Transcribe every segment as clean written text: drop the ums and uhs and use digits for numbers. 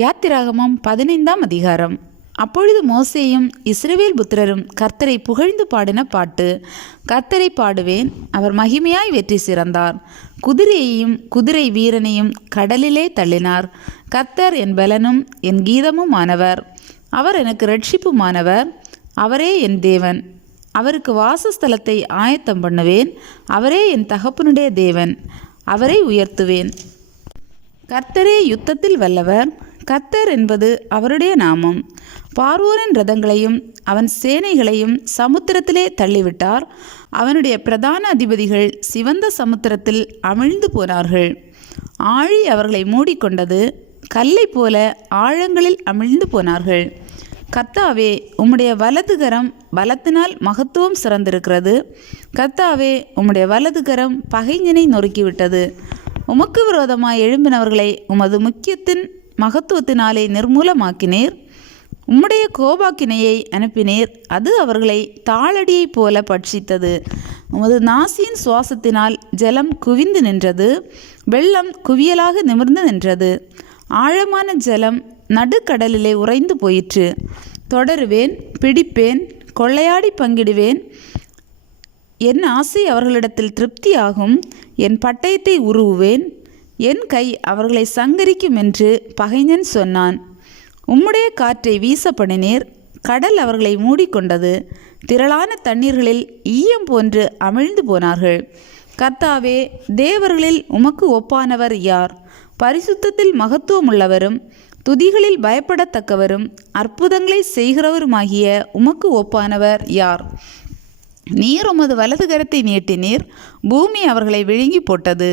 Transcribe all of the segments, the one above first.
யாத்திராகமம் 15ஆம் அதிகாரம். அப்பொழுது மோசேயும் இஸ்ரவேல் புத்திரரும் கர்த்தரை புகழ்ந்து பாடின பாட்டு. கர்த்தரை பாடுவேன், அவர் மகிமையாய் வெற்றி சிறந்தார். குதிரையையும் குதிரை வீரனையும் கடலிலே தள்ளினார். கர்த்தர் என் பலனும் என் கீதமும் ஆனவர். அவர் எனக்கு இரட்சிப்புமானவர். அவரே என் தேவன். அவருக்கு வாசஸ்தலத்தை ஆயத்தம் பண்ணுவேன். அவரே என் தகப்பனுடைய தேவன். அவரை உயர்த்துவேன். கர்த்தரே யுத்தத்தில் வல்லவர். கர்த்தர் என்பது அவருடைய நாமம். பார்வோனின் ரதங்களையும் அவன் சேனைகளையும் சமுத்திரத்திலே தள்ளிவிட்டார். அவனுடைய பிரதான அதிபதிகள் சிவந்த சமுத்திரத்தில் அமிழ்ந்து போனார்கள். ஆழி அவர்களை மூடிக்கொண்டது. கல்லை போல ஆழங்களில் அமிழ்ந்து போனார்கள். கர்த்தாவே, உம்முடைய வலதுகரம் பலத்தினால் மகத்துவம் சிறந்திருக்கிறது. கர்த்தாவே, உம்முடைய வலதுகரம் பகைஞனை நொறுக்கிவிட்டது. உமக்கு விரோதமாய் எழும்பினவர்களை உமது முக்கியத்தின் மகத்துவத்தினாலே நிர்மூலமாக்கினீர். உம்முடைய கோபாக்கினையை அனுப்பினீர். அது அவர்களை தாளடியைப் போல பட்சித்தது. உமது நாசியின் சுவாசத்தினால் ஜலம் குவிந்து நின்றது. வெள்ளம் குவியலாக நிமிர்ந்து நின்றது. ஆழமான ஜலம் நடுக்கடலிலே உறைந்து போயிற்று. தொடருவேன், பிடிப்பேன், கொள்ளையாடி பங்கிடுவேன். என் ஆசை அவர்களிடத்தில் திருப்தியாகும். என் பட்டயத்தை உருவுவேன். என் கை அவர்களை சங்கரிக்கும் என்று பகைஞன் சொன்னான். உம்முடைய காற்றை வீச பண்ணினீர். கடல் அவர்களை மூடிக்கொண்டது. திரளான தண்ணீர்களில் ஈயம் போன்று அமிழ்ந்து போனார்கள். கர்த்தாவே, தேவர்களில் உமக்கு ஒப்பானவர் யார்? பரிசுத்தத்தில் மகத்துவம் உள்ளவரும் துதிகளில் பயப்படத்தக்கவரும் அற்புதங்களை செய்கிறவருமாகிய உமக்கு ஒப்பானவர் யார்? நீர் உமது வலது கரத்தை நீட்டினீர். பூமி அவர்களை விழுங்கி போட்டது.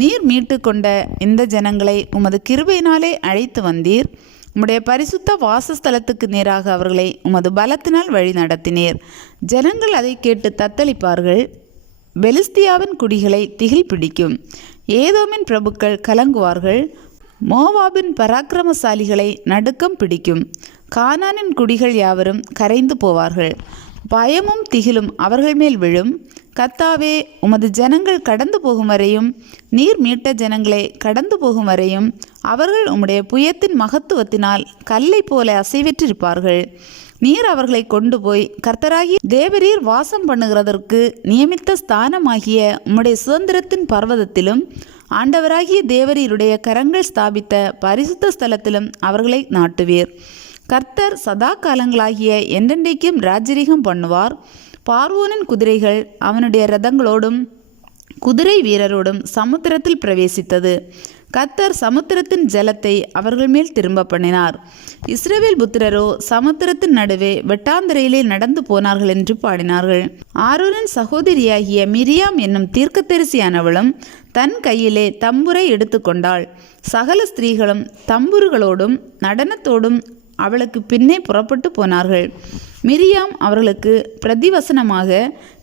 நீர் மீட்டு கொண்ட இந்த ஜனங்களை உமது கிருபையினாலே அழைத்து வந்தீர். உம்முடைய பரிசுத்த வாசஸ்தலத்துக்கு நேராக அவர்களை உமது பலத்தினால் வழி நடத்தினீர். ஜனங்கள் அதை கேட்டு தத்தளிப்பார்கள். பெலிஸ்தியாவின் குடிகளை திகில் பிடிக்கும். ஏதோமின் பிரபுக்கள் கலங்குவார்கள். மோவாபின் பராக்கிரமசாலிகளை நடுக்கம் பிடிக்கும். கானானின் குடிகள் யாவரும் கரைந்து போவார்கள். பயமும் திகிலும் அவர்கள் மேல் விழும். கர்த்தாவே, உமது ஜனங்கள் கடந்து போகும் வரையும், நீர் மீட்ட ஜனங்களை கடந்து போகும் வரையும் அவர்கள் உம்முடைய புயத்தின் மகத்துவத்தினால் கல்லை போல அசைவற்றிருப்பார்கள். நீர் அவர்களை கொண்டு போய் கர்த்தராகிய தேவரீர் வாசம் பண்ணுகிறதற்கு நியமித்த ஸ்தானமாகிய உம்முடைய சுதந்திரத்தின் பர்வதத்திலும் ஆண்டவராகிய தேவரீருடைய கரங்கள் ஸ்தாபித்த பரிசுத்த ஸ்தலத்திலும் அவர்களை நாட்டுவீர். கர்த்தர் சதா காலங்களாகிய என்றென்றைக்கும் ராஜரீகம் பண்ணுவார். பார்வோனின் குதிரைகள் அவனுடைய ரதங்களோடும் குதிரை வீரரோடும் சமுத்திரத்தில் பிரவேசித்தது. கர்த்தர் சமுத்திரத்தின் ஜலத்தை அவர்கள் மேல் திரும்ப பண்ணினார். இஸ்ரவேல் புத்திரரோ சமுத்திரத்தின் நடுவே வெட்டாந்தரையிலே நடந்து போனார்கள் என்று பாடினார்கள். ஆரோனின் சகோதரியாகிய மிரியாம் என்னும் தீர்க்கதரிசியானவளும் தன் கையிலே தம்புரை எடுத்துக்கொண்டாள். சகல ஸ்திரீகளும் தம்புருகளோடும் நடனத்தோடும் அவளுக்கு பின்னே புறப்பட்டு போனார்கள். மிரியாம் அவர்களுக்கு பிரதிவசனமாக,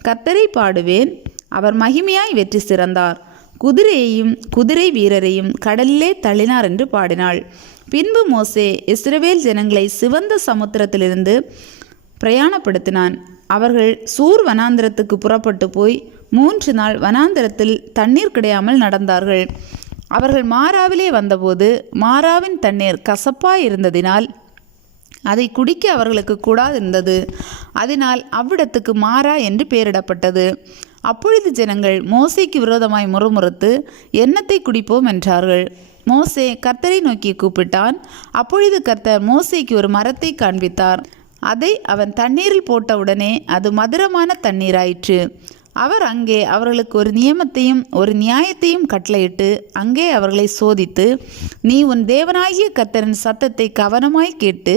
கர்த்தரை பாடுவேன், அவர் மகிமையாய் வெற்றி சிறந்தார். குதிரையையும் குதிரை வீரரையும் கடலிலே தள்ளினார் என்று பாடினாள். பின்பு மோசே இஸ்ரவேல் ஜனங்களை சிவந்த சமுத்திரத்திலிருந்து பிரயாணப்படுத்தினான். அவர்கள் சூர் வனாந்திரத்துக்கு புறப்பட்டு போய் 3 நாள் வனாந்திரத்தில் தண்ணீர் கிடையாமல் நடந்தார்கள். அவர்கள் மாராவிலே வந்தபோது மாராவின் தண்ணீர் கசப்பாய் இருந்ததினால் அதை குடிக்க அவர்களுக்கு கூடாதிருந்தது. அதனால் அவ்விடத்துக்கு மாரா என்று பெயரிடப்பட்டது. அப்பொழுது ஜனங்கள் மோசேக்கு விரோதமாய் முறுமுறுத்து, எண்ணத்தை குடிப்போம் என்றார்கள். மோசே கர்த்தரை நோக்கி கூப்பிட்டான். அப்பொழுது கர்த்தர் மோசேக்கு ஒரு மரத்தை காண்பித்தார். அதை அவன் தண்ணீரில் போட்டவுடனே அது மதுரமான தண்ணீராயிற்று. அவர் அங்கே அவர்களுக்கு ஒரு நியமத்தையும் ஒரு நியாயத்தையும் கட்டளையிட்டு அங்கே அவர்களை சோதித்து, நீ உன் தேவனாகிய கர்த்தரின் சத்தத்தை கவனமாய் கேட்டு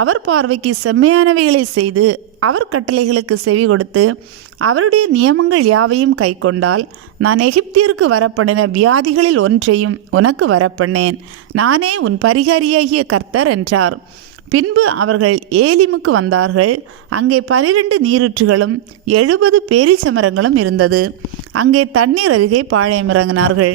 அவர் பார்வைக்கு செம்மையானவைகளை செய்து அவர் கட்டளைகளுக்கு செவி கொடுத்து அவருடைய நியமங்கள் யாவையும் கைக்கொண்டால், நான் எகிப்தியருக்கு வரப்பண்ணின வியாதிகளில் ஒன்றையும் உனக்கு வரப்பண்ணேன். நானே உன் பரிகாரியாகிய கர்த்தர் என்றார். பின்பு அவர்கள் ஏலிமுக்கு வந்தார்கள். அங்கே 12 நீரூற்றுகளும் 70 பேரீச்சமரங்களும் இருந்தது. அங்கே தண்ணீர் அருகே பாளையமிறங்கினார்கள்.